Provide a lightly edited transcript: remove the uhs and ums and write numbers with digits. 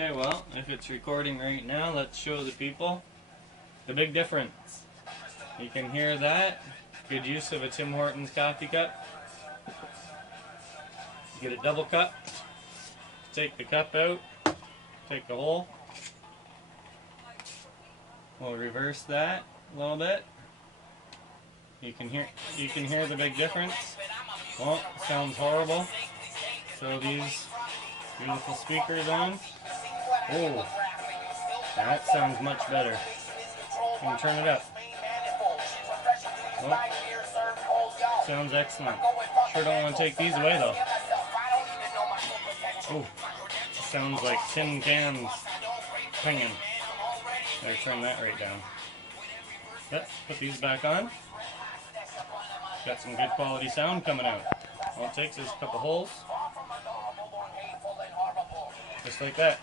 Okay, well, if it's recording right now, let's show the people the big difference. You can hear that. Good use of a Tim Hortons coffee cup. Get a double cup. Take the cup out. Take the hole. We'll reverse that a little bit. You can hear the big difference. Well, it sounds horrible. So these beautiful speakers on. Oh, that sounds much better. You can turn it up. Well, sounds excellent. Sure don't want to take these away though. Oh, sounds like tin cans pinging. Better turn that right down. Yep, put these back on. Got some good quality sound coming out. All it takes is a couple holes. Just like that.